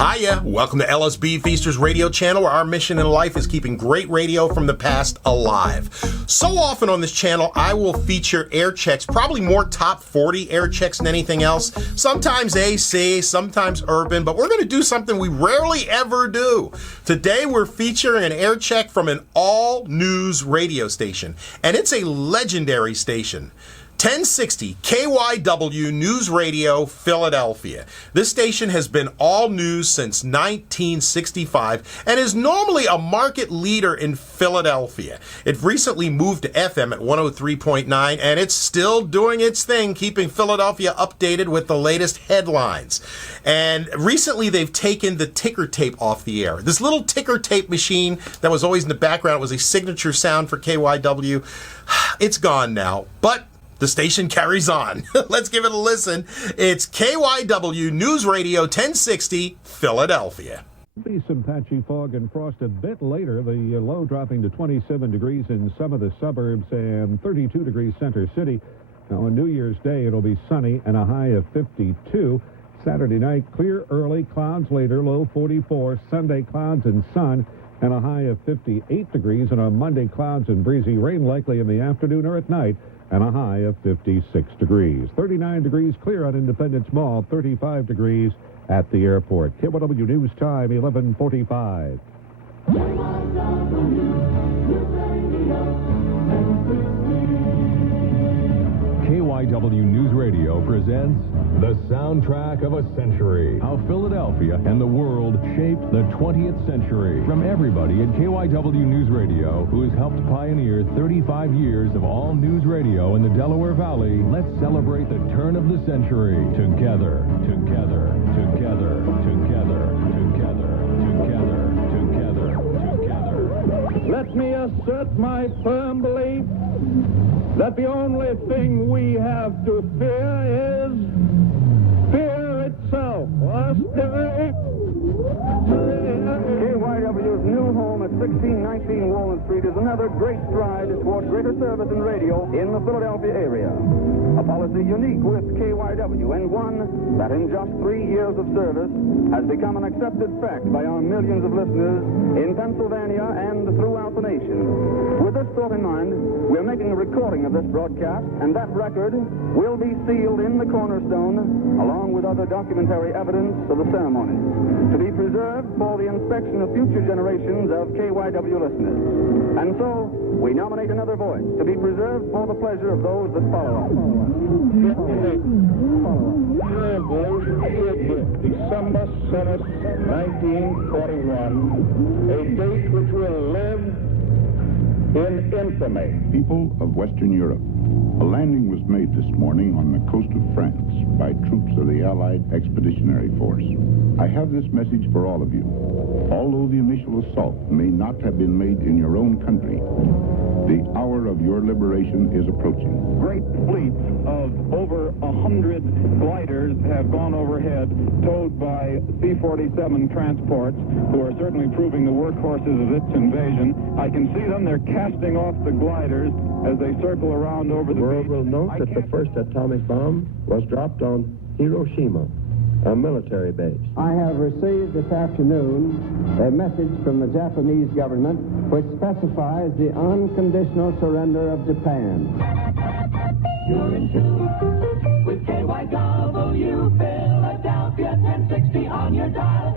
Hiya, welcome to LSB Feasters radio channel, where our mission in life is keeping great radio from the past alive. So often on this channel, I will feature air checks, probably more top 40 air checks than anything else. Sometimes AC, sometimes urban, but we're going to do something we rarely ever do. Today, we're featuring an air check from an all-news radio station, and it's a legendary station. 1060 KYW Newsradio, Philadelphia. This station has been all news since 1965 and is normally a market leader in Philadelphia. It recently moved to FM at 103.9, and it's still doing its thing, keeping Philadelphia updated with the latest headlines. And recently they've taken the ticker tape off the air. This little ticker tape machine that was always in the background was a signature sound for KYW. It's gone now, but the station carries on. Let's give it a listen. It's KYW Newsradio 1060, Philadelphia. Be some patchy fog and frost a bit later. The low dropping to 27 degrees in some of the suburbs and 32 degrees center city. Now on New Year's Day, it'll be sunny and a high of 52. Saturday night, clear early, clouds later, low 44. Sunday, clouds and sun and a high of 58 degrees. And on Monday, clouds and breezy rain likely in the afternoon or at night, and a high of 56 degrees. 39 degrees clear on Independence Mall, 35 degrees at the airport. KYW News Time, 11:45. KYW News Radio presents The Soundtrack of a Century. How Philadelphia and the world shaped the 20th century. From everybody at KYW News Radio, who has helped pioneer 35 years of all news radio in the Delaware Valley, let's celebrate the turn of the century. Together, together, together, together, together, together, together, together. Let me assert my firm belief that the only thing we have to fear is fear itself. KYW's new home at 1619 Walnut Street is another great stride toward greater service in radio in the Philadelphia area. A policy unique with KYW and one that in just 3 years of service has become an accepted fact by our millions of listeners in Pennsylvania and throughout the nation. With this thought in mind, we're making a recording of this broadcast, and that record will be sealed in the cornerstone along with other documentary evidence of the ceremony, to be preserved for the inspection of future generations of KYW listeners. And so, we nominate another voice to be preserved for the pleasure of those that follow us. December 7th, 1941, a date which will live in infamy. People of Western Europe, a landing was made this morning on the coast of France by troops of the Allied Expeditionary Force. I have this message for all of you. Although the initial assault may not have been made in your own country, the hour of your liberation is approaching. Great fleets of over 100 gliders have gone overhead, towed by C-47 transports, who are certainly proving the workhorses of this invasion. I can see them. They're casting off the gliders as they circle around over the world beach. will note that the first atomic bomb was dropped on Hiroshima, a military base. I have received this afternoon a message from the Japanese government which specifies the unconditional surrender of Japan. You're in tune with KYW Philadelphia 1060 on your dial.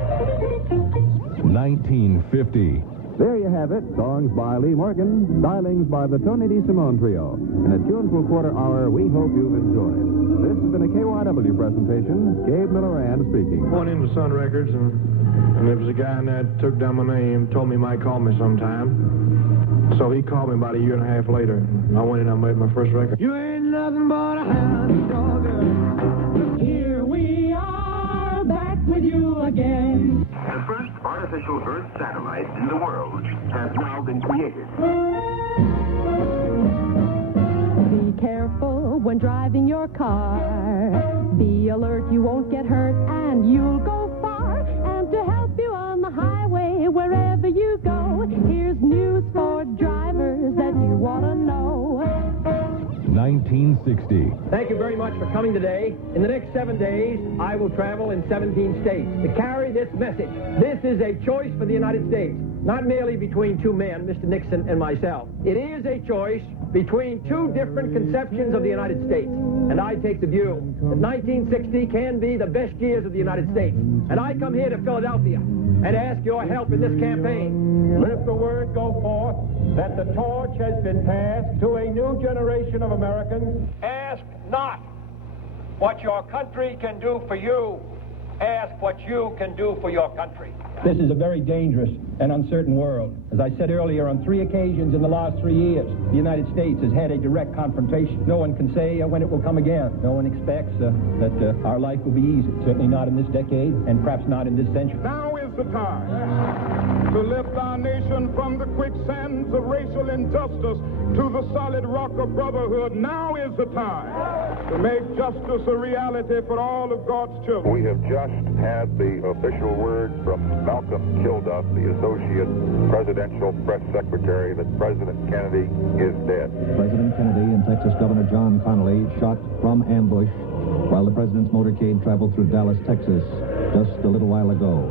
1950. There you have it. Songs by Lee Morgan, stylings by the Tony DeSimone Trio. In a tuneful quarter hour, we hope you've enjoyed. This has been a KYW presentation. Gabe Miller speaking. I went into Sun Records, and there was a guy in there that took down my name, told me he might call me sometime. So he called me about a year and a half later. I went in and I made my first record. You ain't nothing but a hound dog. Here we are, back with you again. The first artificial Earth satellite in the world has now been created. Be careful when driving your car. Be alert, you won't get hurt, and you'll go far. And to help you on the highway, wherever you go, here's news for drivers that you want to know. 19 1960. Thank you very much for coming today. In the next 7 days, I will travel in 17 states to carry this message. This is a choice for the United States, not merely between two men, Mr. Nixon and myself. It is a choice between two different conceptions of the United States. And I take the view that 1960 can be the best years of the United States. And I come here to Philadelphia and ask your help in this campaign. Let the word go forth that the torch has been passed to a new generation of Americans. Ask not what your country can do for you. Ask what you can do for your country. This is a very dangerous and uncertain world. As I said earlier, on 3 occasions in the last 3 years, the United States has had a direct confrontation. No one can say when it will come again. No one expects that our life will be easy. Certainly not in this decade, and perhaps not in this century. Now is the time to lift our nation from the quicksands of racial injustice to the solid rock of brotherhood. Now is the time to make justice a reality for all of God's children. We have just had the official word from Malcolm Kilduff, the Associate Presidential Press Secretary, that President Kennedy is dead. President Kennedy and Texas Governor John Connally shot from ambush while the president's motorcade traveled through Dallas, Texas, just a little while ago.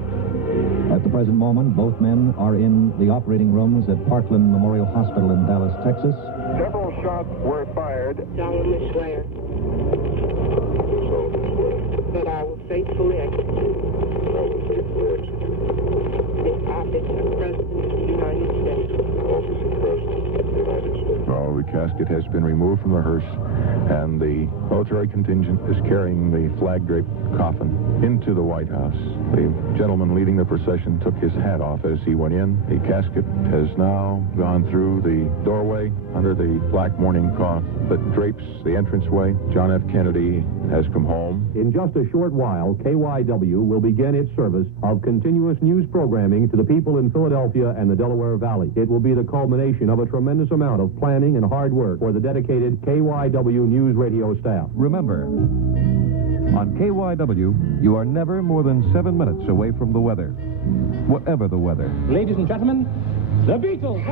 At the present moment, both men are in the operating rooms at Parkland Memorial Hospital in Dallas, Texas. Several shots were fired. solemnly swear that I will faithfully execute the office of President of the United States. Well, the casket has been removed from the hearse, and the military contingent is carrying the flag-draped coffin into the White House. The gentleman leading the procession took his hat off as he went in. The casket has now gone through the doorway under the black mourning cloth that drapes the entranceway. John F. Kennedy has come home. In just a short while, KYW will begin its service of continuous news programming to the people in Philadelphia and the Delaware Valley. It will be the culmination of a tremendous amount of planning and hard work for the dedicated KYW Newsradio staff. Remember, on KYW, you are never more than 7 minutes away from the weather, whatever the weather. Ladies and gentlemen, the Beatles.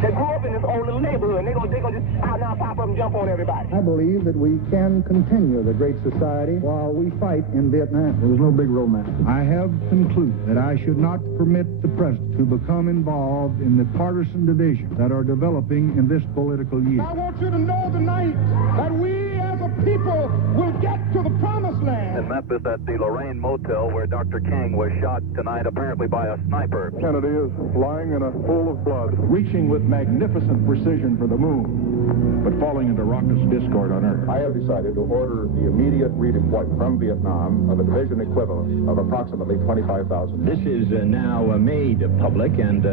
They grew up in this old little neighborhood, and they're gonna just out now pop up and jump on everybody. I believe that we can continue the great society while we fight in Vietnam. There was no big romance. I have concluded that I should not permit the president to become involved in the partisan divisions that are developing in this political year. I want you to know tonight that we as a people will get to the promised land. In Memphis at the Lorraine Motel where Dr. King was shot tonight, apparently by a sniper. Kennedy is lying in a pool of blood, reaching with magnificent precision for the moon, but falling into raucous discord on Earth. I have decided to order the immediate redeployment from Vietnam of a division equivalent of approximately 25,000. This is now made public, and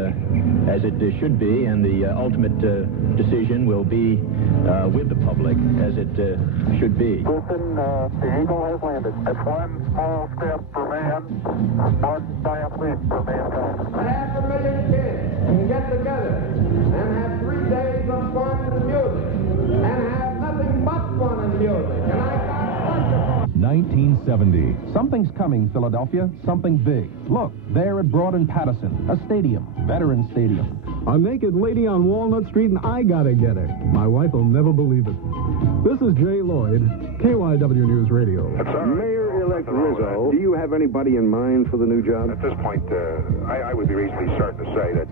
as it should be, and the ultimate decision will be with the public, as it should be. Listen, the Eagle has landed. That's one small step for man, one giant leap for mankind. 500,000 kids can get together and have 3 days of fun and music, and have nothing but fun and music. And I got a bunch of fun. 1970. Something's coming, Philadelphia. Something big. Look, there at Broad and Patterson, a stadium, Veterans Stadium. A naked lady on Walnut Street, and I gotta get her. My wife will never believe it. This is Jay Lloyd, KYW News Radio. Mayor-elect Rizzo, do you have anybody in mind for the new job? At this point, I would be reasonably certain to say that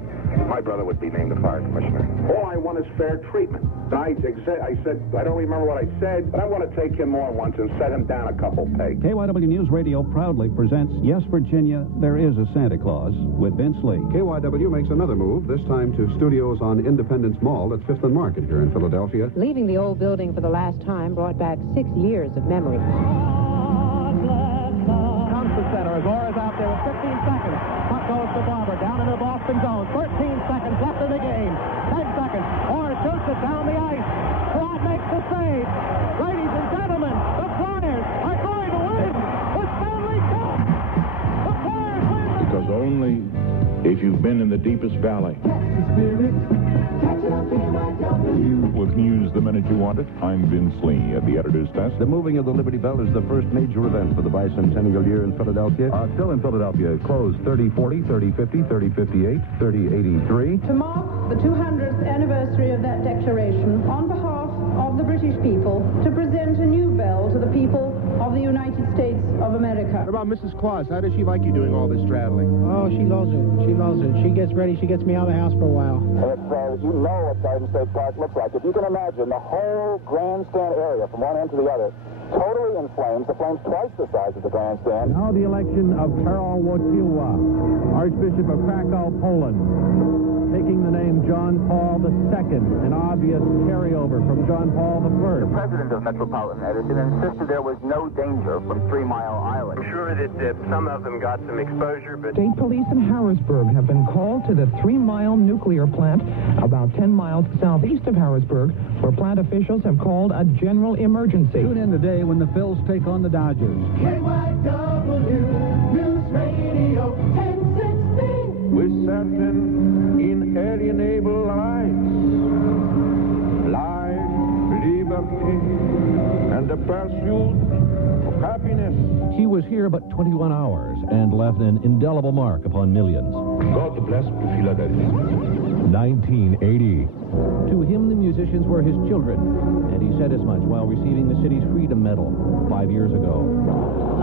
my brother would be named the fire commissioner. All I want is fair treatment. I said, I don't remember what I said, but I want to take him on once and set him down a couple pegs. KYW News Radio proudly presents Yes, Virginia, There Is a Santa Claus with Vince Lee. KYW makes another move, this time to studios on Independence Mall at 5th and Market here in Philadelphia. Leaving the old building for the last time brought back 6 years of memories. Comes the center. Agora's out there with 15 seconds. Puck goes to Barber down into Boston zone. 13 seconds left in the game. 10 seconds. Orr shoots it down the ice. Trot makes the save. Ladies and gentlemen, the Flyers are going to win the Stanley Cup. The Flyers win. Because only if you've been in the deepest valley. With news the minute you want it, I'm Vince Lee at the editor's desk. The moving of the Liberty Bell is the first major event for the bicentennial year in Philadelphia. Still in Philadelphia, closed 3040, 3050, 3058, 3083. To mark the 200th anniversary of that declaration, on behalf of the British people to present a new bell to the people of the United States of America. What about Mrs. Claus? How does she like you doing all this traveling? Oh, she loves it. She loves it. She gets ready. She gets me out of the house for a while. You know what Garden State Park looks like. If you can imagine the whole grandstand area from one end to the other, totally in flames, the flames twice the size of the grandstand. Now the election of Karol Wojtyła, Archbishop of Krakow, Poland, taking the name John Paul II, an obvious carryover from John Paul I. The president of Metropolitan Edison insisted there was no danger from 3 Mile Island. I'm sure that some of them got some exposure, but... State police in Harrisburg have been called to the 3 Mile nuclear plant about 10 miles southeast of Harrisburg, where plant officials have called a general emergency. Tune in today when the Phils take on the Dodgers. KYW Newsradio 1060. With certain inalienable rights, life, liberty, and the pursuit of happiness. He was here but 21 hours and left an indelible mark upon millions. God bless Philadelphia. 1980. To him, the musicians were his children, and he said as much while receiving the city's Freedom Medal 5 years ago.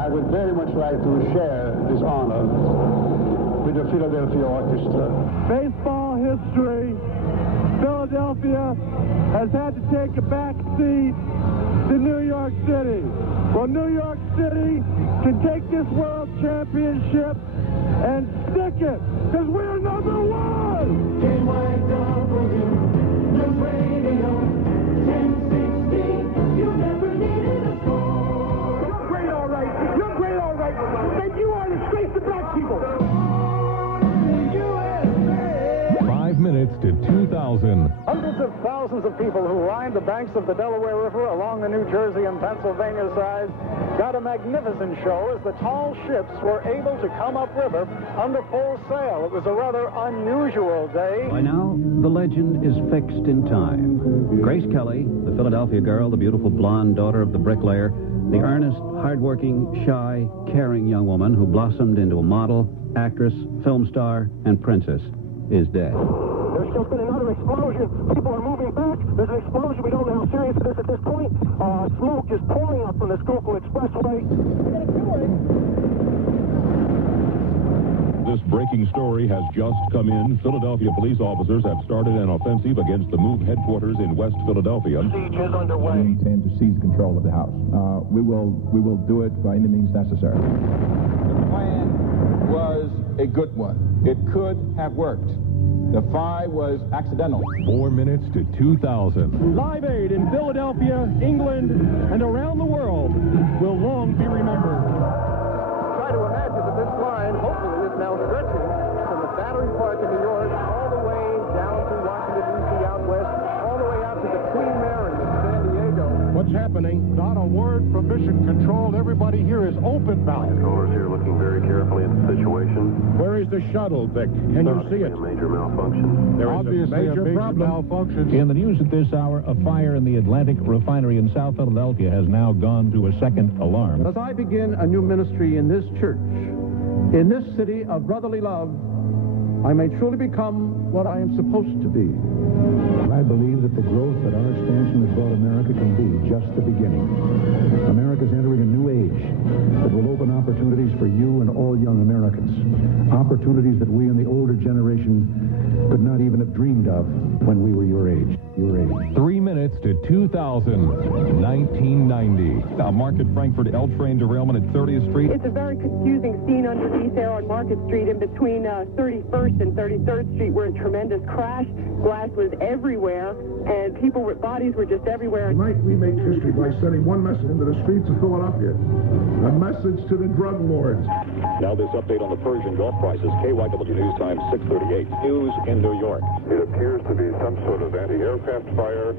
I would very much like to share this honor with the Philadelphia Orchestra. Baseball history. Philadelphia has had to take a back seat to New York City. Well, New York City can take this world championship and stick it, because we're number one! KYW Newsradio 1060. You never needed a score. You're great, all right. You're great, all right. Then you are a disgrace to black people. 5 minutes to 2,000. Hundreds of thousands of people who lined the banks of the Delaware River along the New Jersey and Pennsylvania sides got a magnificent show as the tall ships were able to come upriver under full sail. It was a rather unusual day. By now, the legend is fixed in time. Grace Kelly, the Philadelphia girl, the beautiful blonde daughter of the bricklayer, the earnest, hardworking, shy, caring young woman who blossomed into a model, actress, film star, and princess, is dead. There's just been another explosion. People are moving back. There's an explosion. We don't know how serious it is at this point. Smoke is pouring out from the Schuylkill Expressway. This breaking story has just come in. Philadelphia police officers have started an offensive against the MOVE headquarters in West Philadelphia. Siege is underway. We intend to seize control of the house. We will do it by any means necessary. The plan was a good one. It could have worked. The 5 was accidental. 4 minutes to 2,000. Live Aid in Philadelphia, England, and around the world will long be remembered. Try to imagine that this line, hopefully, is now stretching from the Battery Park in New York all the way down to Washington, D.C. out west, all the way out to the Queen Mary in San Diego. What's happening? Not a word from Mission Control. Everybody here is open mouth. Controllers here looking very carefully at the situation. Where is the shuttle, Vic? Can you see it? A major malfunction. There is obviously a major malfunction. In the news at this hour, a fire in the Atlantic refinery in South Philadelphia has now gone to a second alarm. As I begin a new ministry in this church, in this city of brotherly love, I may truly become what I am supposed to be. I believe that the growth that our expansion has brought America can be just the beginning. America's entering a new age that will open opportunities for you and all young Americans. Opportunities that we in the older generation could not even have dreamed of when we were your age. 3 minutes to 2,000. 1990. A Market Frankfurt L train derailment at 30th Street. It's a very confusing scene underneath there on Market Street in between 31st and 33rd Street, where a tremendous crash. Glass was everywhere, and bodies were just everywhere. Tonight we make history by sending one message into the streets of Philadelphia. A message to the drug lords. Now this update on the Persian Gulf crisis. KYW News Time 6:38. News in New York. It appears to be some sort of anti-aircraft fire.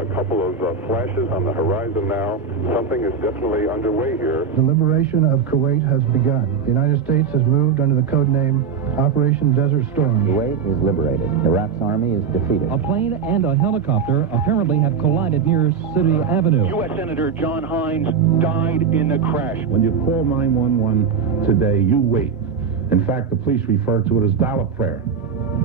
A couple of flashes on the horizon now. Something is definitely underway here. The liberation of Kuwait has begun. The United States has moved under the code name Operation Desert Storm. Kuwait is liberated. Iraq's army is defeated. A plane and a helicopter apparently have collided near City Avenue. U.S. Senator John Hines died in the crash. When you call 911 today, you wait. In fact, the police refer to it as dollar prayer.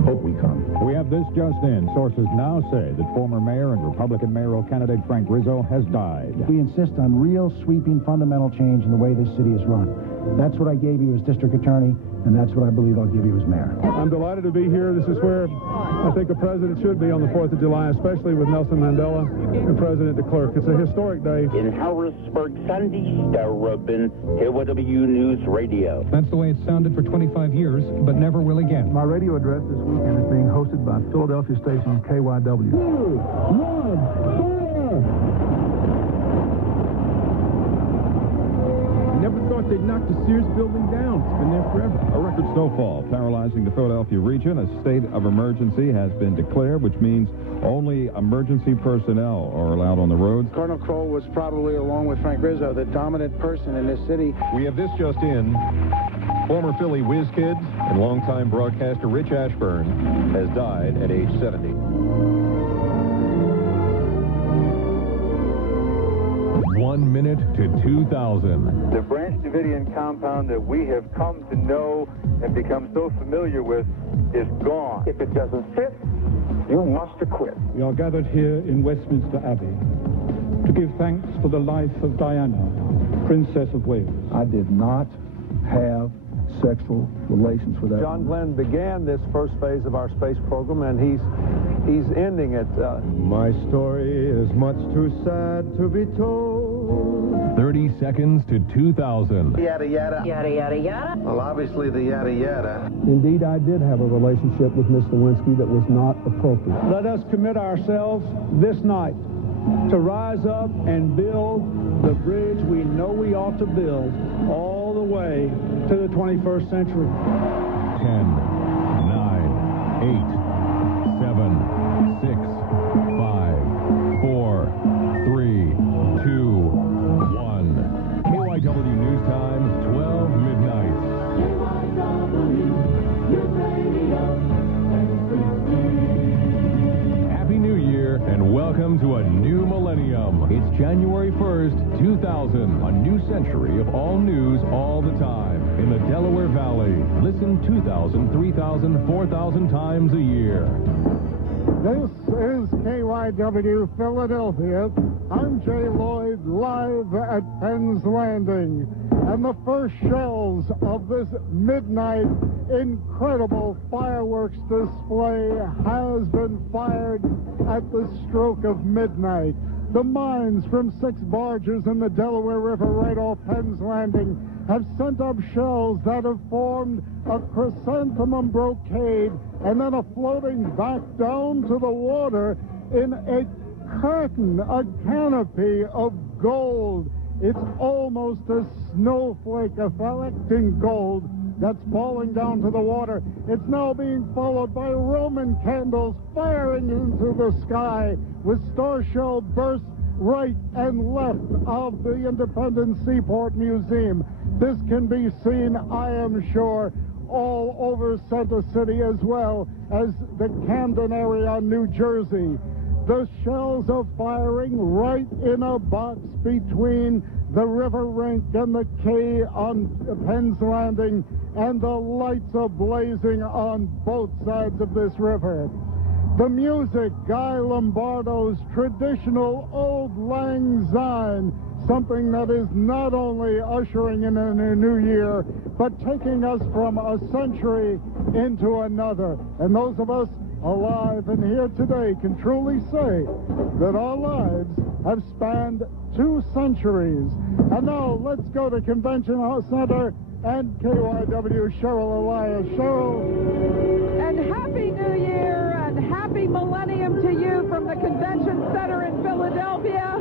hope we come. We have this just in. Sources now say that former mayor and Republican mayoral candidate Frank Rizzo has died. We insist on real, sweeping, fundamental change in the way this city is run. That's what I gave you as district attorney, and that's what I believe I'll give you as mayor. I'm delighted to be here. This is where I think a president should be on the 4th of July, especially with Nelson Mandela and President de Klerk. It's a historic day. In Harrisburg, Sandy Starobin, KYW Newsradio. That's the way it sounded for 25 years, but never will again. My radio address this weekend is being hosted by Philadelphia station KYW. 2, 1, fire! Never thought they'd knock the Sears building down. It's been there forever. A record snowfall paralyzing the Philadelphia region. A state of emergency has been declared, which means only emergency personnel are allowed on the roads. Cardinal Kroll was probably, along with Frank Rizzo, the dominant person in this city. We have this just in. Former Philly whiz kid and longtime broadcaster Rich Ashburn has died at age 70. 1 minute to 2000. The Branch Davidian compound that we have come to know and become so familiar with is gone. If it doesn't fit, you must acquit. We are gathered here in Westminster Abbey to give thanks for the life of Diana, Princess of Wales. I did not have sexual relations with that. John Glenn began this first phase of our space program, and he's ending it. My story is much too sad to be told. 30 seconds to 2000. Yada, yada. Yada, yada, yada. Well, obviously the yada, yada. Indeed, I did have a relationship with Miss Lewinsky that was not appropriate. Let us commit ourselves this night to rise up and build the bridge we know we ought to build all the way to the 21st century. 10, 9, 8, 7, 6, 5, 4, 3, 2, 1. KYW News Time, 12 midnight. Happy New Year and welcome to a new millennium. It's January 1st, 2000, a new century of all news all the time. In the Delaware Valley, listen 2,000, 3,000, 4,000 times a year. This is KYW Philadelphia. I'm Jay Lloyd, live at Penn's Landing. And the first shells of this midnight incredible fireworks display has been fired at the stroke of midnight. The mines from 6 barges in the Delaware River right off Penn's Landing have sent up shells that have formed a chrysanthemum brocade and then are floating back down to the water in a curtain, a canopy of gold. It's almost a snowflake effect in gold that's falling down to the water. It's now being followed by Roman candles firing into the sky with star shell bursts right and left of the Independence Seaport Museum. This can be seen, I am sure, all over Center City as well as the Camden area, New Jersey. The shells are firing right in a box between the river rink and the quay on Penn's Landing, and the lights are blazing on both sides of this river. The music, Guy Lombardo's traditional Old Lang Syne, something that is not only ushering in a new year, but taking us from a century into another. And those of us alive and here today can truly say that our lives have spanned 2 centuries. And now let's go to Convention Center and KYW Cheryl Elias. Cheryl. And Happy New Year and Happy Millennium to you from the Convention Center in Philadelphia.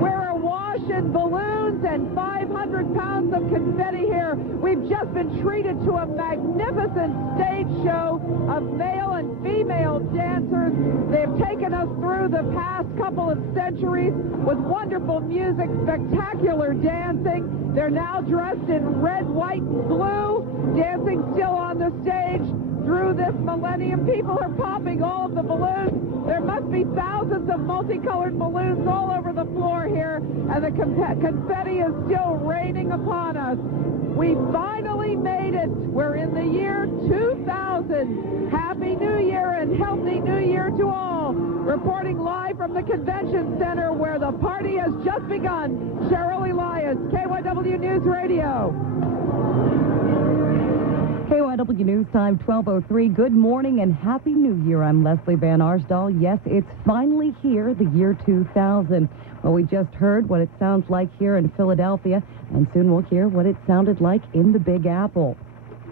We're awash in balloons and 500 pounds of confetti here. We've just been treated to a magnificent stage show of male and female dancers. They've taken us through the past couple of centuries with wonderful music, spectacular dancing. They're now dressed in red, white, and blue, dancing still on the stage through this millennium. People are popping all of the balloons. There must be thousands of multicolored balloons all over the floor here, and the confetti is still raining upon us. We finally made it. We're in the year 2000. Happy New Year and healthy New Year to all. Reporting live from the Convention Center where the party has just begun. Cheryl Elias, KYW News Radio. KYW News Time, 12:03. Good morning and Happy New Year. I'm Leslie Van Arsdal. Yes, it's finally here, the year 2000. Well, we just heard what it sounds like here in Philadelphia, and soon we'll hear what it sounded like in the Big Apple.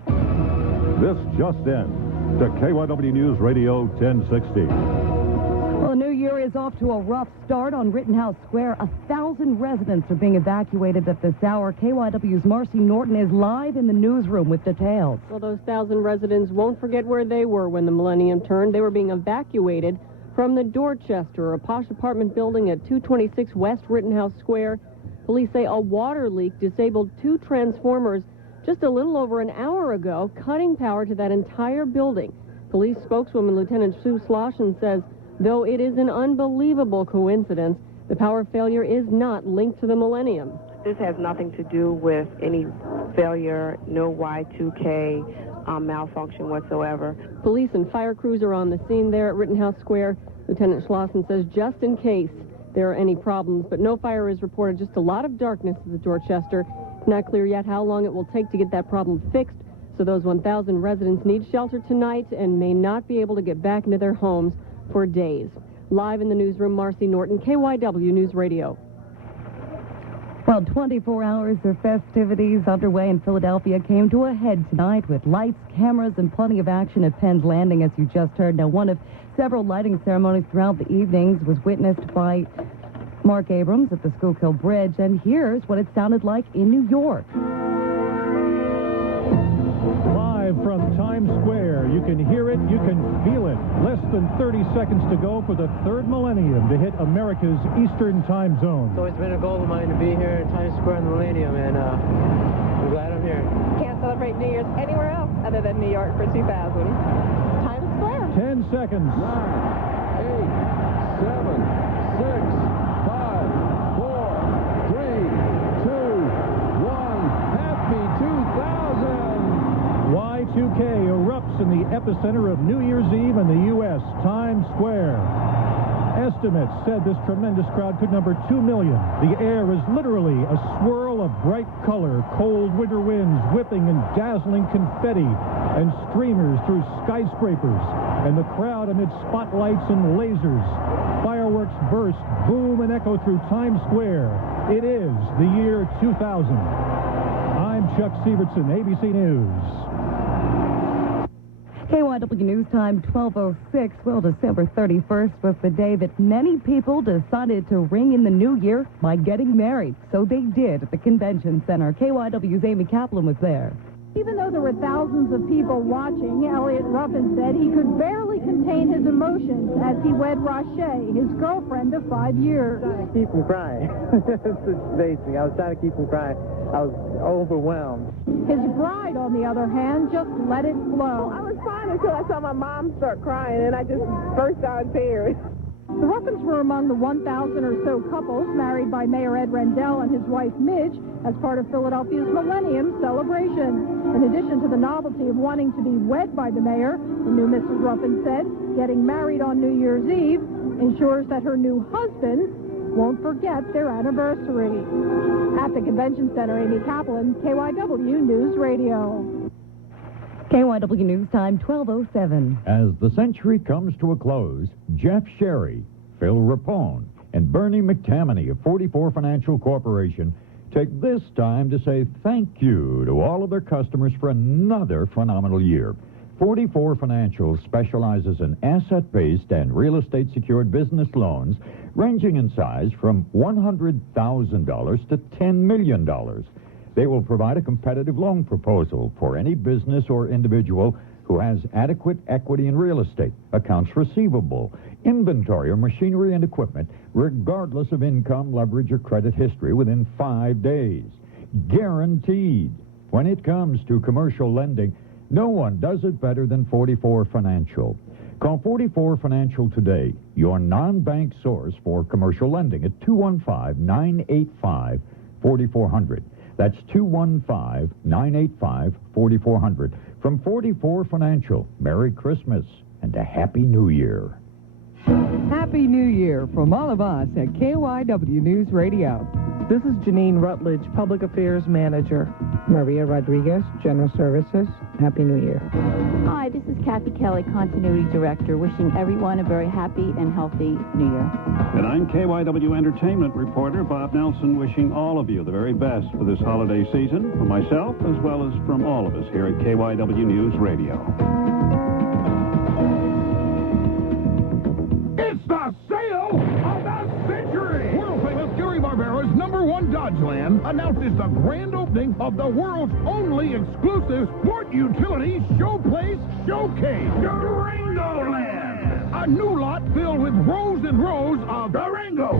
This just in to KYW News Radio 1060. Well, the new year is off to a rough start on Rittenhouse Square. 1,000 residents are being evacuated at this hour. KYW's Marcy Norton is live in the newsroom with details. Well, those 1,000 residents won't forget where they were when the millennium turned. They were being evacuated from the Dorchester, a posh apartment building at 226 West Rittenhouse Square. Police say a water leak disabled 2 transformers just a little over an hour ago, cutting power to that entire building. Police spokeswoman Lieutenant Sue Sloshin says, though it is an unbelievable coincidence, the power failure is not linked to the millennium. This has nothing to do with any failure, no Y2K malfunction whatsoever. Police and fire crews are on the scene there at Rittenhouse Square. Lieutenant Schlosson says just in case there are any problems, but no fire is reported, just a lot of darkness at the Dorchester. Not clear yet how long it will take to get that problem fixed, so those 1,000 residents need shelter tonight and may not be able to get back into their homes for days. Live in the newsroom, Marcy Norton, KYW News Radio. Well, 24 hours of festivities underway in Philadelphia came to a head tonight with lights, cameras, and plenty of action at Penn's Landing, as you just heard. Now, one of several lighting ceremonies throughout the evenings was witnessed by Mark Abrams at the Schuylkill Bridge, and here's what it sounded like in New York. Live from Times Square, you can hear it, you can feel it. Less than 30 seconds to go for the third millennium to hit America's Eastern Time Zone. It's always been a goal of mine to be here at Times Square in the millennium, and I'm glad I'm here. Can't celebrate New Year's anywhere else other than New York for 2000. Times Square. 10 seconds. 9, 8, 7, 6, 5, 4, 3, 2, 1. Happy 2000! Y2K erupts in the epicenter of New Year's Eve in the U.S., Times Square. Estimates said this tremendous crowd could number 2 million. The air is literally a swirl of bright color, cold winter winds whipping and dazzling confetti and streamers through skyscrapers, and the crowd amid spotlights and lasers. Fireworks burst, boom, and echo through Times Square. It is the year 2000. I'm Chuck Sievertson, ABC News. KYW News Time, 12:06. Well, December 31st was the day that many people decided to ring in the new year by getting married. So they did at the Convention Center. KYW's Amy Kaplan was there. Even though there were thousands of people watching, Elliot Ruffin said he could barely contain his emotions as he wed Roche, his girlfriend of 5 years. I was trying to keep from crying. It's basic. I was trying to keep from crying. I was overwhelmed. His bride, on the other hand, just let it flow. I was fine until I saw my mom start crying, and I just burst out in tears. The Ruffins were among the 1,000 or so couples married by Mayor Ed Rendell and his wife Midge as part of Philadelphia's Millennium celebration. In addition to the novelty of wanting to be wed by the mayor, the new Mrs. Ruffin said getting married on New Year's Eve ensures that her new husband won't forget their anniversary. At the Convention Center, Amy Kaplan, KYW News Radio. KYW News Time, 12:07. As the century comes to a close, Jeff Sherry, Phil Rapone, and Bernie McTammany of 44 Financial Corporation take this time to say thank you to all of their customers for another phenomenal year. 44 Financial specializes in asset-based and real estate secured business loans ranging in size from $100,000 to $10 million. They will provide a competitive loan proposal for any business or individual who has adequate equity in real estate, accounts receivable, inventory or machinery and equipment, regardless of income, leverage, or credit history within 5 days. Guaranteed. When it comes to commercial lending, no one does it better than 44 Financial. Call 44 Financial today, your non-bank source for commercial lending at 215-985-4400. That's 215-985-4400. From 44 Financial, Merry Christmas and a Happy New Year. Happy New Year from all of us at KYW News Radio. This is Janine Rutledge, Public Affairs Manager. Maria Rodriguez, General Services. Happy New Year. Hi, this is Kathy Kelly, Continuity Director, wishing everyone a very happy and healthy New Year. And I'm KYW Entertainment Reporter Bob Nelson, wishing all of you the very best for this holiday season, from myself as well as from all of us here at KYW News Radio. It's the sale of the century! World-famous Gary Barbera's #1 Dodgeland announces the grand opening of the world's only exclusive sport utility showplace showcase, Durango-land! A new lot filled with rows and rows of Durangos,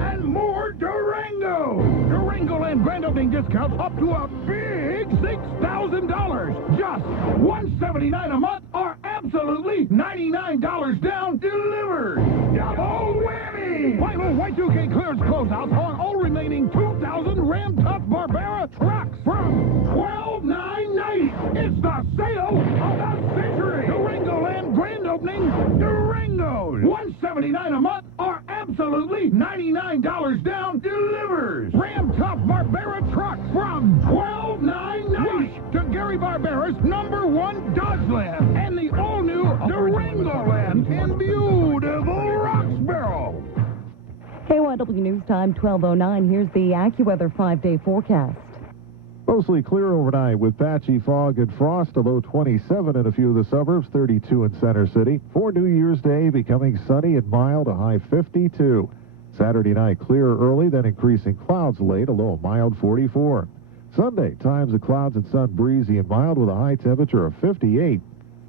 and more Durangos! Durango-land grand opening discounts up to a big $6,000. Just $179 a month or absolutely $99 down delivered. Double whammy! Final Y2K clearance closeouts on all remaining 2,000 Ram Tough Barbera trucks from $12,990. It's the sale of the century. Durango-land grand opening, Durangos. $179 a month or absolutely $99 down delivers. Ram Tough Barbera trucks from $12,990. Rush to Gary Barbera's #1 Dodgeland and the all-new Durango-land in beautiful Roxborough. KYW News Time, 12:09. Here's the AccuWeather 5-day forecast. Mostly clear overnight with patchy fog and frost, a low 27 in a few of the suburbs, 32 in Center City. For New Year's Day, becoming sunny and mild, a high 52. Saturday night, clear early, then increasing clouds late, a low mild 44. Sunday, times of clouds and sun, breezy and mild with a high temperature of 58.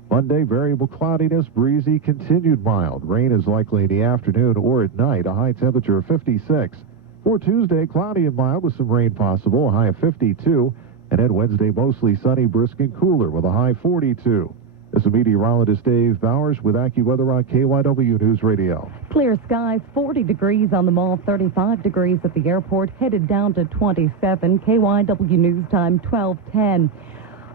Monday, variable cloudiness, breezy, continued mild. Rain is likely in the afternoon or at night, a high temperature of 56. For Tuesday, cloudy and mild with some rain possible, a high of 52. And then Wednesday, mostly sunny, brisk, and cooler with a high 42. This is meteorologist Dave Bowers with AccuWeather on KYW News Radio. Clear skies, 40 degrees on the mall, 35 degrees at the airport, headed down to 27. KYW News Time, 12:10.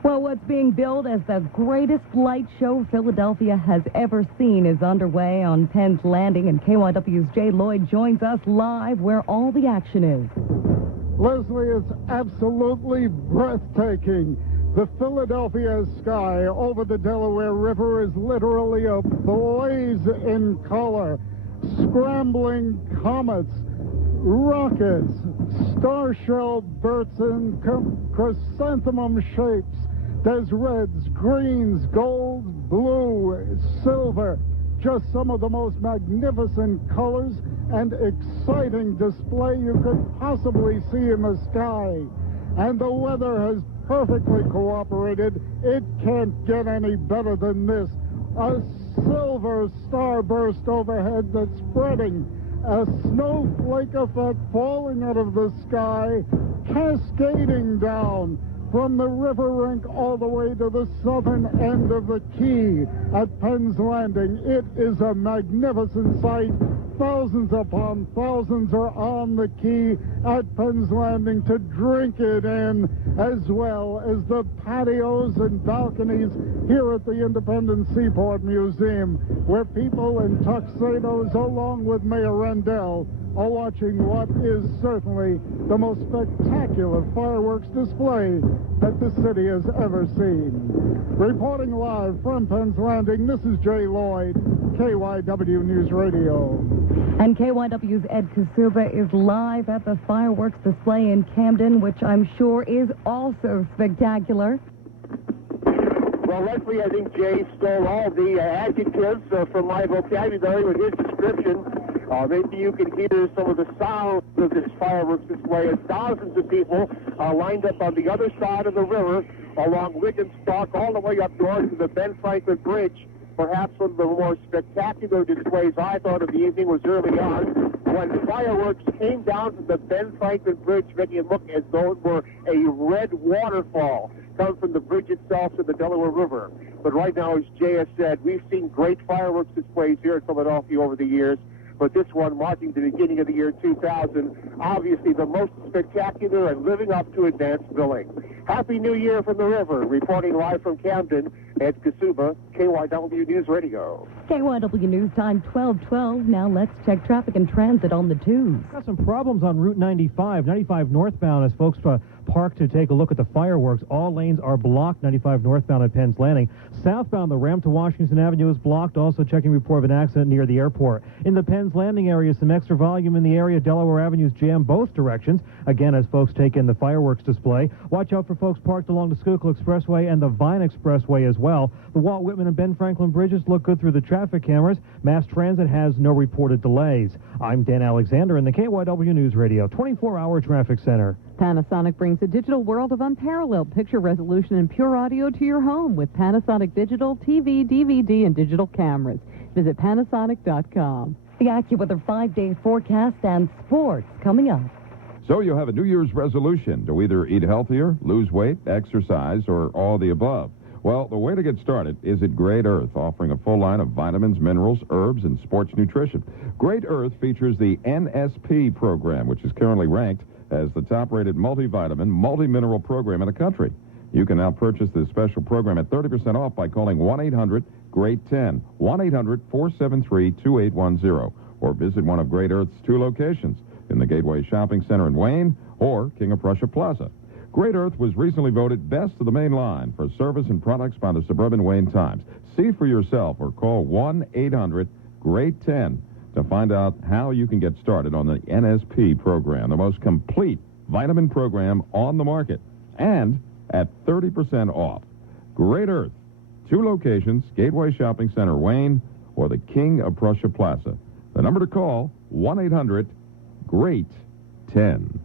Well, what's being billed as the greatest light show Philadelphia has ever seen is underway on Penn's Landing, and KYW's Jay Lloyd joins us live where all the action is. Leslie, it's absolutely breathtaking. The Philadelphia sky over the Delaware River is literally ablaze in color. Scrambling comets, rockets, star-shell bursts in chrysanthemum shapes. There's reds, greens, golds, blue, silver. Just some of the most magnificent colors and exciting display you could possibly see in the sky. And the weather has perfectly cooperated. It can't get any better than this. A silver starburst overhead that's spreading. A snowflake effect falling out of the sky, cascading down from the river rink all the way to the southern end of the quay at Penn's Landing. It is a magnificent sight. Thousands upon thousands are on the quay at Penn's Landing to drink it in, as well as the patios and balconies here at the Independent Seaport Museum, where people in tuxedos, along with Mayor Rendell, are watching what is certainly the most spectacular fireworks display that the city has ever seen. Reporting live from Penn's Landing, this is Jay Lloyd, KYW News Radio. And KYW's Ed Kasuba is live at the fireworks display in Camden, which I'm sure is also spectacular. Well, Leslie, I think Jay stole all the adjectives from my vocabulary with his description. Maybe you can hear some of the sounds of this fireworks display as thousands of people lined up on the other side of the river along Wiggins Dock all the way up north to the Ben Franklin Bridge. Perhaps one of the more spectacular displays I thought of the evening was early on when fireworks came down from the Ben Franklin Bridge, making it look as though it were a red waterfall coming from the bridge itself to the Delaware River. But right now, as Jay has said, we've seen great fireworks displays here in Philadelphia over the years. but this one marking the beginning of the year 2000, obviously the most spectacular and living up to advanced billing. Happy New Year from the river, reporting live from Camden, Ed Kasuba, KYW News Radio. KYW News Time 12:12. Now let's check traffic and transit on the tubes. Got some problems on Route 95 northbound as folks park to take a look at the fireworks. All lanes are blocked, 95 northbound at Penn's Landing. Southbound, the ramp to Washington Avenue is blocked. Also checking report of an accident near the airport. In the Penn's Landing area, some extra volume in the area. Delaware Avenue is jammed both directions, again, as folks take in the fireworks display. Watch out for folks parked along the Schuylkill Expressway and the Vine Expressway as well. The Walt Whitman and Ben Franklin bridges look good through the traffic cameras. Mass transit has no reported delays. I'm Dan Alexander in the KYW News Radio 24-hour traffic center. Panasonic brings a digital world of unparalleled picture resolution and pure audio to your home with Panasonic Digital, TV, DVD, and digital cameras. Visit Panasonic.com. The AccuWeather 5-day forecast and sports coming up. So you have a New Year's resolution to either eat healthier, lose weight, exercise, or all the above. Well, the way to get started is at Great Earth, offering a full line of vitamins, minerals, herbs, and sports nutrition. Great Earth features the NSP program, which is currently ranked as the top-rated multivitamin, multi-mineral program in the country. You can now purchase this special program at 30% off by calling 1-800-GREAT-10, 1-800-473-2810, or visit one of Great Earth's 2 locations in the Gateway Shopping Center in Wayne or King of Prussia Plaza. Great Earth was recently voted best of the main line for service and products by the Suburban Wayne Times. See for yourself or call 1-800-GREAT-10 to find out how you can get started on the NSP program, the most complete vitamin program on the market, and at 30% off. Great Earth, 2 locations, Gateway Shopping Center, Wayne, or the King of Prussia Plaza. The number to call, 1-800-GREAT-10.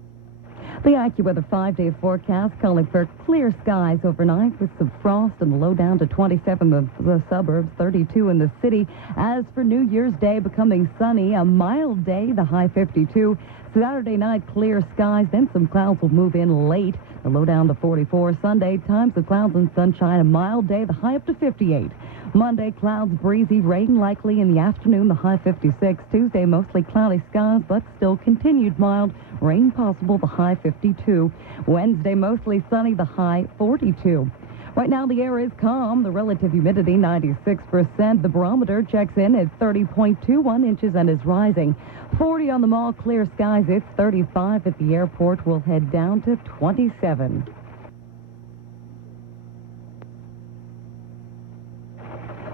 The AccuWeather 5-day forecast calling for clear skies overnight with some frost and the low down to 27 in the suburbs, 32 in the city. As for New Year's Day, becoming sunny, a mild day, the high 52. Saturday night, clear skies, then some clouds will move in late, the low down to 44. Sunday, times of clouds and sunshine, a mild day, the high up to 58. Monday, clouds, breezy, rain likely in the afternoon, the high 56. Tuesday, mostly cloudy skies, but still continued mild. Rain possible, the high 52. Wednesday, mostly sunny, the high 42. Right now, the air is calm. The relative humidity, 96%. The barometer checks in at 30.21 inches and is rising. 40 on the mall, clear skies. It's 35 at the airport. We'll head down to 27.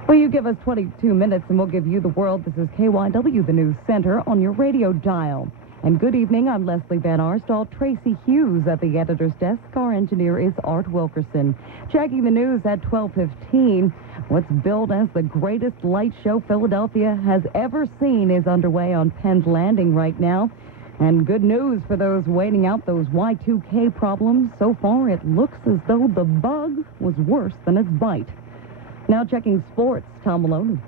Well, you give us 22 minutes and we'll give you the world. This is KYW, the news center, on your radio dial. And good evening, I'm Leslie Van Arsdal. Tracy Hughes at the editor's desk. Our engineer is Art Wilkerson. Checking the news at 12:15. What's billed as the greatest light show Philadelphia has ever seen is underway on Penn's Landing right now. And good news for those waiting out those Y2K problems. So far, it looks as though the bug was worse than its bite. Now checking sports, Tom Maloney.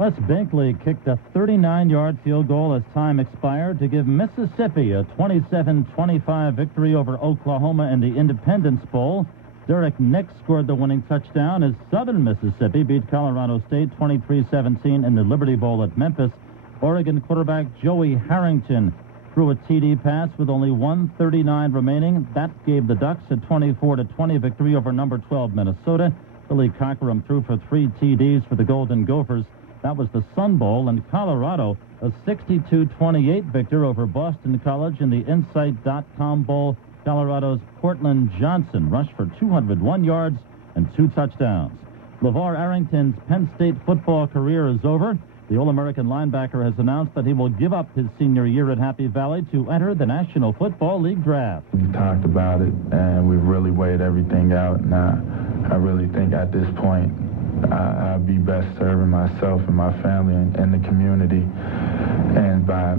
Les Binkley kicked a 39-yard field goal as time expired to give Mississippi a 27-25 victory over Oklahoma in the Independence Bowl. Derek Nix scored the winning touchdown as Southern Mississippi beat Colorado State 23-17 in the Liberty Bowl at Memphis. Oregon quarterback Joey Harrington threw a TD pass with only 1:39 remaining. That gave the Ducks a 24-20 victory over number 12 Minnesota. Billy Cockerham threw for 3 TDs for the Golden Gophers. That was the Sun Bowl, and Colorado, a 62-28 victor over Boston College in the Insight.com Bowl. Colorado's Cortland Johnson rushed for 201 yards and 2 touchdowns. LeVar Arrington's Penn State football career is over. The All-American linebacker has announced that he will give up his senior year at Happy Valley to enter the National Football League draft. We talked about it, and we've really weighed everything out. And I really think at this point, I'll be best serving myself and my family and the community, and by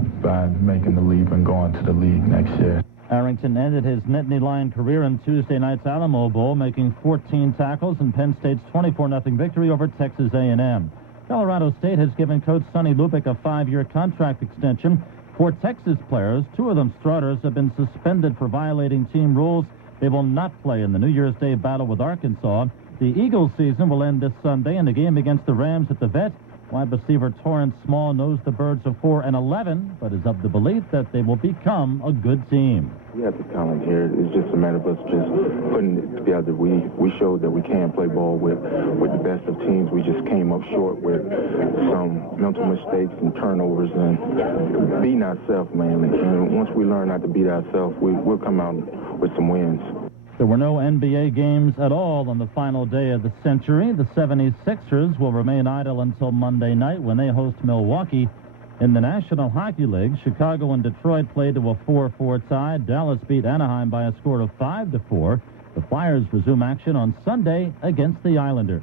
making the leap and going to the league next year. Arrington ended his Nittany Lion career in Tuesday night's Alamo Bowl, making 14 tackles in Penn State's 24-0 victory over Texas A&M. Colorado State has given coach Sonny Lubick a 5-year contract extension. 4 Texas players, 2 of them starters, have been suspended for violating team rules. They will not play in the New Year's Day battle with Arkansas. The Eagles season will end this Sunday in the game against the Rams at the Vet. Wide receiver Torrance Small knows the Birds are 4-11, but is of the belief that they will become a good team. We have the talent here. It's just a matter of us just putting it together. We showed that we can play ball with the best of teams. We just came up short with some mental mistakes and turnovers and beating ourselves, man. And once we learn not to beat ourselves, we'll come out with some wins. There were no NBA games at all on the final day of the century. The 76ers will remain idle until Monday night when they host Milwaukee. In the National Hockey League, Chicago and Detroit played to a 4-4 tie. Dallas beat Anaheim by a score of 5-4. The Flyers resume action on Sunday against the Islanders.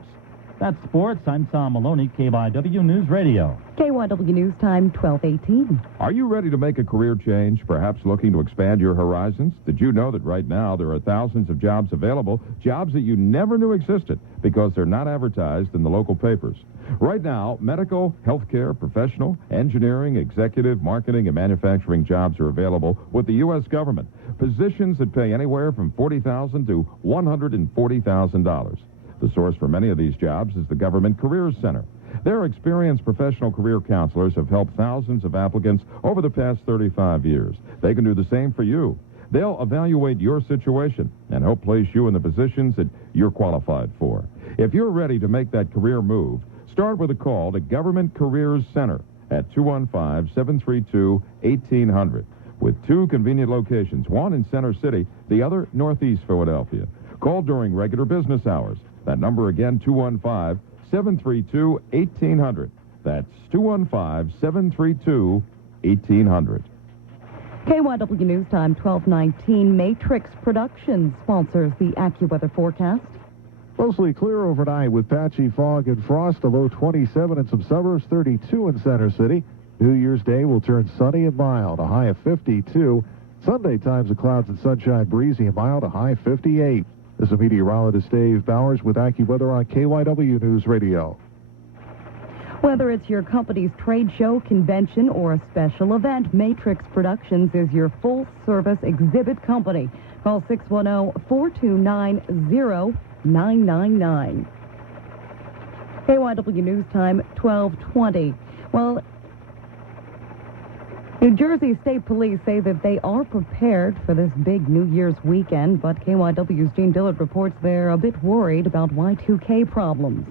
That's sports. I'm Tom Maloney, KYW News Radio. KYW News Time, 12:18. Are you ready to make a career change, perhaps looking to expand your horizons? Did you know that right now there are thousands of jobs available, jobs that you never knew existed because they're not advertised in the local papers? Right now, medical, healthcare, professional, engineering, executive, marketing, and manufacturing jobs are available with the U.S. government. Positions that pay anywhere from $40,000 to $140,000. The source for many of these jobs is the Government Careers Center. Their experienced professional career counselors have helped thousands of applicants over the past 35 years. They can do the same for you. They'll evaluate your situation and help place you in the positions that you're qualified for. If you're ready to make that career move, start with a call to Government Careers Center at 215-732-1800 with two convenient locations, one in Center City, the other northeast Philadelphia. Call during regular business hours. That number again, 215-732-1800. That's 215-732-1800. KYW News Time, 12:19. Matrix Productions sponsors the AccuWeather forecast. Mostly clear overnight with patchy fog and frost, a low 27 in some suburbs, 32 in Center City. New Year's Day will turn sunny and mild, a high of 52. Sunday, times of clouds and sunshine, breezy and mild, a high 58. This is meteorologist Dave Bowers with AccuWeather on KYW News Radio. Whether it's your company's trade show, convention, or a special event, Matrix Productions is your full-service exhibit company. Call 610-429-0999. KYW News Time, 12:20. Well, New Jersey State Police say that they are prepared for this big New Year's weekend, but KYW's Gene Dillard reports they're a bit worried about Y2K problems.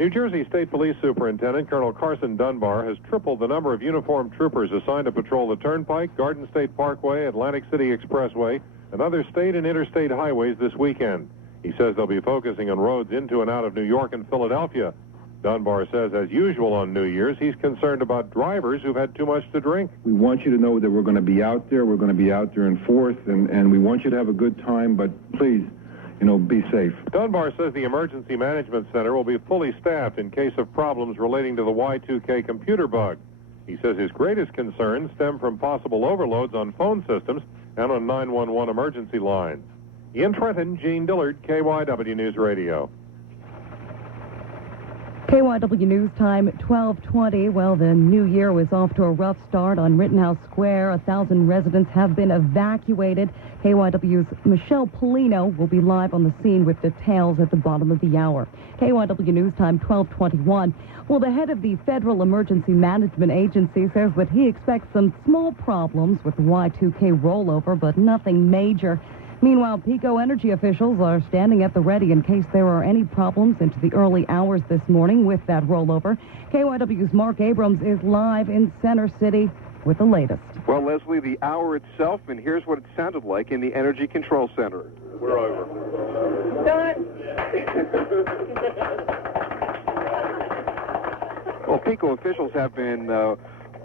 New Jersey State Police Superintendent Colonel Carson Dunbar has tripled the number of uniformed troopers assigned to patrol the Turnpike, Garden State Parkway, Atlantic City Expressway, and other state and interstate highways this weekend. He says they'll be focusing on roads into and out of New York and Philadelphia. Dunbar says, as usual on New Year's, he's concerned about drivers who've had too much to drink. We want you to know that we're going to be out there. We're going to be out there in force, and we want you to have a good time, but please, be safe. Dunbar says the Emergency Management Center will be fully staffed in case of problems relating to the Y2K computer bug. He says his greatest concerns stem from possible overloads on phone systems and on 911 emergency lines. In Trenton, Gene Dillard, KYW News Radio. KYW News Time, 12:20. Well, the new year was off to a rough start on Rittenhouse Square. 1,000 residents have been evacuated. KYW's Michelle Polino will be live on the scene with details at the bottom of the hour. KYW News Time, 12:21. Well, the head of the Federal Emergency Management Agency says that he expects some small problems with the Y2K rollover, but nothing major. Meanwhile, PECO energy officials are standing at the ready in case there are any problems into the early hours this morning with that rollover. KYW's Mark Abrams is live in Center City with the latest. Well, Leslie, the hour itself, and here's what it sounded like in the Energy Control Center. We're over. Done. Well, PECO officials have been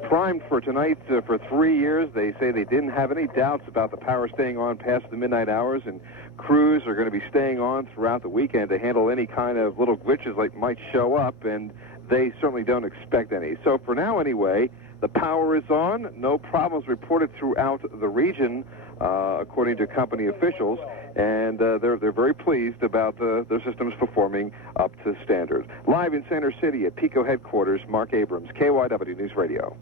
primed for tonight for 3 years. They say they didn't have any doubts about the power staying on past the midnight hours, and crews are going to be staying on throughout the weekend to handle any kind of little glitches like might show up, and they certainly don't expect any. So for now anyway, the power is on. No problems reported throughout the region, according to company officials, and they're very pleased about their systems performing up to standard. Live in Center City at PECO headquarters, Mark Abrams, KYW News Radio.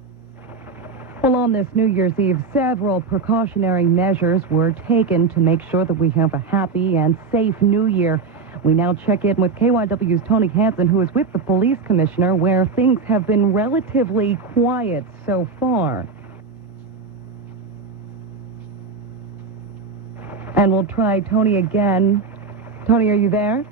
Well, on this New Year's Eve, several precautionary measures were taken to make sure that we have a happy and safe New Year. We now check in with KYW's Tony Hansen, who is with the police commissioner, where things have been relatively quiet so far. And we'll try Tony again. Tony, are you there?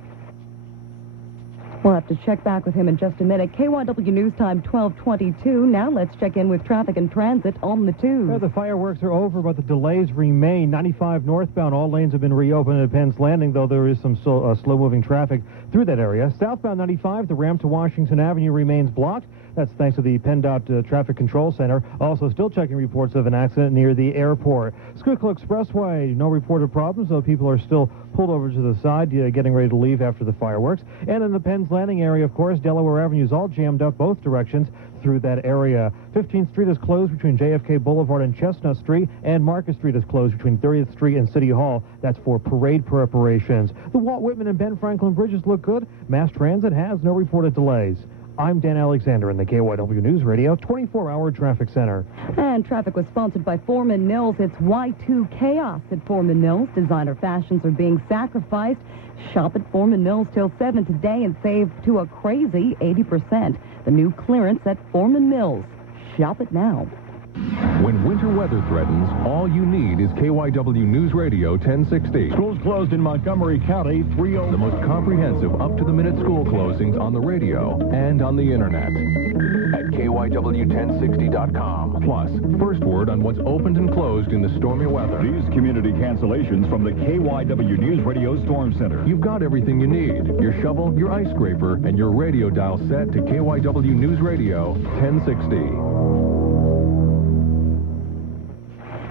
We'll have to check back with him in just a minute. KYW News Time 12:22. Now let's check in with traffic and transit on the tubes. Yeah, the fireworks are over, but the delays remain. 95 northbound, all lanes have been reopened at Penn's Landing, though there is some slow-moving traffic through that area. Southbound 95, the ramp to Washington Avenue remains blocked. That's thanks to the PennDOT Traffic Control Center. Also still checking reports of an accident near the airport. Schuylkill Expressway, no reported problems, though people are still pulled over to the side, getting ready to leave after the fireworks. And in the Penn's Landing area, of course, Delaware Avenue is all jammed up both directions through that area. 15th Street is closed between JFK Boulevard and Chestnut Street, and Market Street is closed between 30th Street and City Hall. That's for parade preparations. The Walt Whitman and Ben Franklin bridges look good. Mass transit has no reported delays. I'm Dan Alexander in the KYW News Radio 24-hour traffic center. And traffic was sponsored by Foreman Mills. It's Y2 chaos at Foreman Mills. Designer fashions are being sacrificed. Shop at Foreman Mills till 7 today and save to a crazy 80%. The new clearance at Foreman Mills. Shop it now. When winter weather threatens, all you need is KYW News Radio 1060. Schools closed in Montgomery County, 3:00. The most comprehensive, up-to-the-minute school closings on the radio and on the internet. At KYW1060.com. Plus, first word on what's opened and closed in the stormy weather. These community cancellations from the KYW News Radio Storm Center. You've got everything you need. Your shovel, your ice scraper, and your radio dial set to KYW News Radio 1060.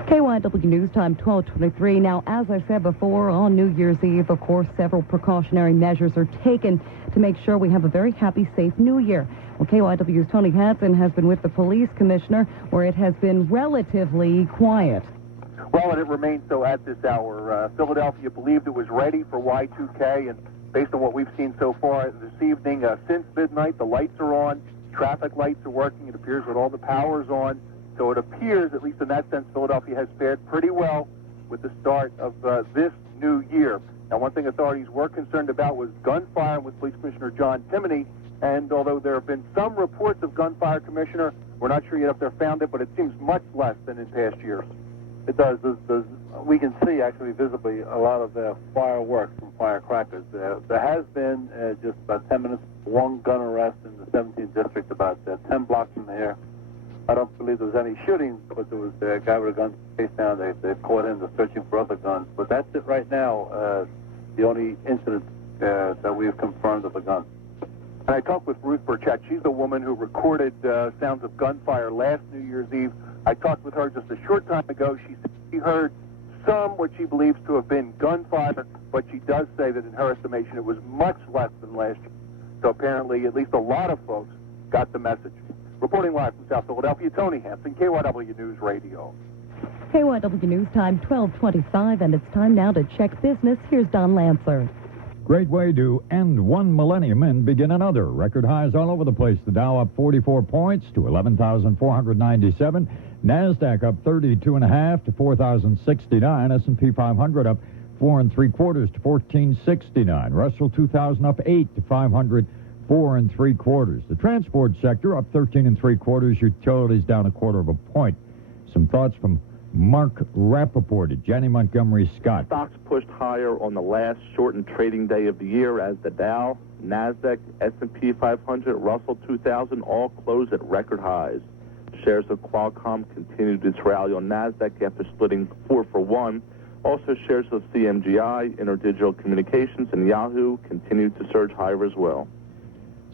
KYW News Time 12:23. Now, as I said before, on New Year's Eve, of course, several precautionary measures are taken to make sure we have a very happy, safe New Year. Well, KYW's Tony Hansen has been with the police commissioner, where it has been relatively quiet. Well, and it remains so at this hour. Philadelphia believed it was ready for Y2K, and based on what we've seen so far this evening, since midnight, the lights are on, traffic lights are working. It appears that all the power's on. So it appears, at least in that sense, Philadelphia has fared pretty well with the start of this new year. Now, one thing authorities were concerned about was gunfire with Police Commissioner John Timoney. And although there have been some reports of gunfire, Commissioner, we're not sure yet if they're founded, but it seems much less than in past years. It does. We can see, actually, visibly, a lot of fireworks from firecrackers. There has been, just about 10 minutes, one gun arrest in the 17th District, about 10 blocks from here. I don't believe there was any shooting, but there was a guy with a gun chased down. They caught him. They're searching for other guns. But that's it right now, the only incident that we have confirmed of a gun. And I talked with Ruth Burchett. She's the woman who recorded sounds of gunfire last New Year's Eve. I talked with her just a short time ago. She said she heard some what she believes to have been gunfire, but she does say that in her estimation it was much less than last year. So apparently at least a lot of folks got the message. Reporting live from South Philadelphia, Tony Hansen, KYW News Radio. KYW News Time 12:25, and it's time now to check business. Here's Don Lancer. Great way to end one millennium and begin another. Record highs all over the place. The Dow up 44 points to 11,497. NASDAQ up 32.5 to 4,069. S&P 500 up 4 3/4 to 1469. Russell 2000 up 8 to 500. 4 3/4. The transport sector up 13 3/4. Utilities down 1/4 point. Some thoughts from Mark Rappaport at Janney Montgomery Scott. Stocks pushed higher on the last shortened trading day of the year as the Dow, NASDAQ, S&P 500, Russell 2000 all closed at record highs. Shares of Qualcomm continued its rally on NASDAQ after splitting 4 for 1. Also, shares of CMGI, InterDigital Communications, and Yahoo continued to surge higher as well.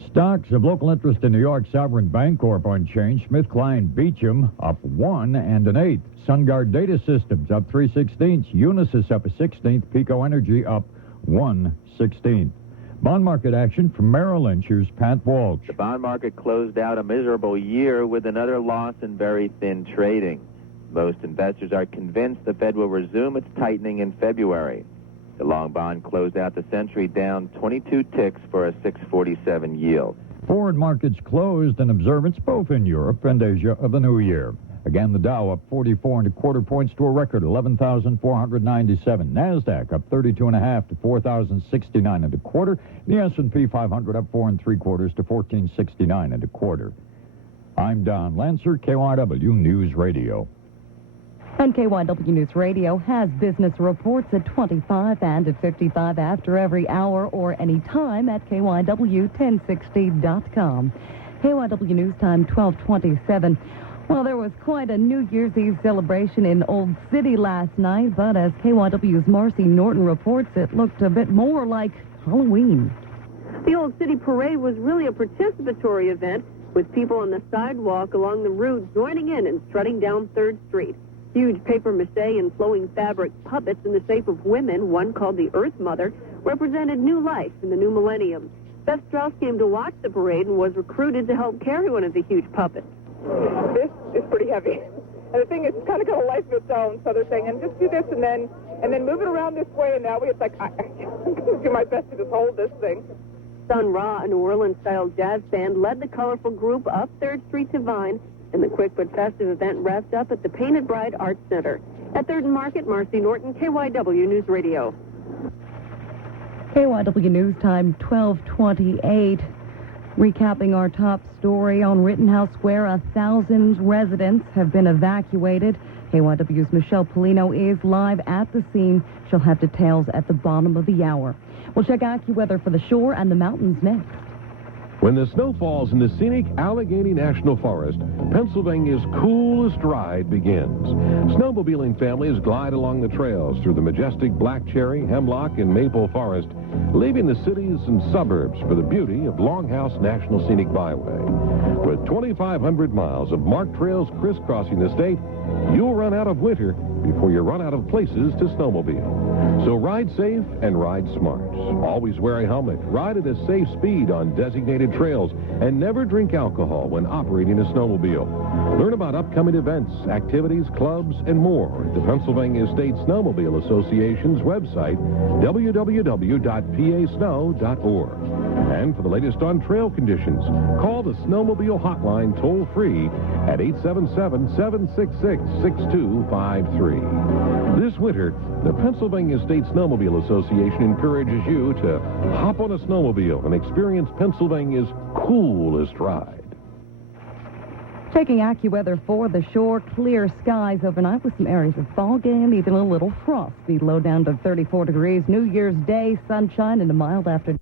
Stocks of local interest in New York, Sovereign Bancorp unchanged. SmithKline Beecham up 1 1/8. SunGard Data Systems up 3/16. Unisys up 1/16. Pico Energy up 1/16. Bond market action from Merrill Lynch. Here's Pat Walsh. The bond market closed out a miserable year with another loss and very thin trading. Most investors are convinced the Fed will resume its tightening in February. The long bond closed out the century down 22 ticks for a 6.47 yield. Forward markets closed in observance both in Europe and Asia of the new year. Again, the Dow up 44.25 points to a record 11,497. NASDAQ up 32.5 to 4,069.25. The S&P 500 up 4 3/4 to 1469.25. I'm Don Lancer, KYW News Radio. And KYW News Radio has business reports at 25 and at 55 after every hour or any time at KYW1060.com. KYW News Time 12:27. Well, there was quite a New Year's Eve celebration in Old City last night, but as KYW's Marcy Norton reports, it looked a bit more like Halloween. The Old City Parade was really a participatory event, with people on the sidewalk along the route joining in and strutting down 3rd Street. Huge papier-mâché and flowing fabric puppets in the shape of women, one called the Earth Mother, represented new life in the new millennium. Beth Strauss came to watch the parade and was recruited to help carry one of the huge puppets. This is pretty heavy. And the thing is, it's kind of got a life of its own, so they're saying, and just do this and then move it around this way, and now it's like, I'm going to do my best to just hold this thing. Sun Ra, a New Orleans-style jazz band, led the colorful group up 3rd Street to Vine, and the quick but festive event wrapped up at the Painted Bride Arts Center. At 3rd and Market, Marcy Norton, KYW News Radio. KYW News Time 12:28. Recapping our top story on Rittenhouse Square, 1,000 residents have been evacuated. KYW's Michelle Polino is live at the scene. She'll have details at the bottom of the hour. We'll check AccuWeather for the shore and the mountains next. When the snow falls in the scenic Allegheny National Forest, Pennsylvania's coolest ride begins. Snowmobiling families glide along the trails through the majestic black cherry, hemlock, and maple forest, leaving the cities and suburbs for the beauty of Longhouse National Scenic Byway. With 2,500 miles of marked trails crisscrossing the state, you'll run out of winter before you run out of places to snowmobile. So ride safe and ride smart. Always wear a helmet, ride at a safe speed on designated trails, and never drink alcohol when operating a snowmobile. Learn about upcoming events, activities, clubs, and more at the Pennsylvania State Snowmobile Association's website, www.pasnow.org. And for the latest on trail conditions, call the Snowmobile Hotline toll-free at 877-766-6253. This winter, the Pennsylvania State Snowmobile Association encourages you to hop on a snowmobile and experience Pennsylvania's coolest ride. Checking AccuWeather for the shore, clear skies overnight with some areas of fog and even a little frost. Be low down to 34 degrees. New Year's Day, sunshine and a mild afternoon.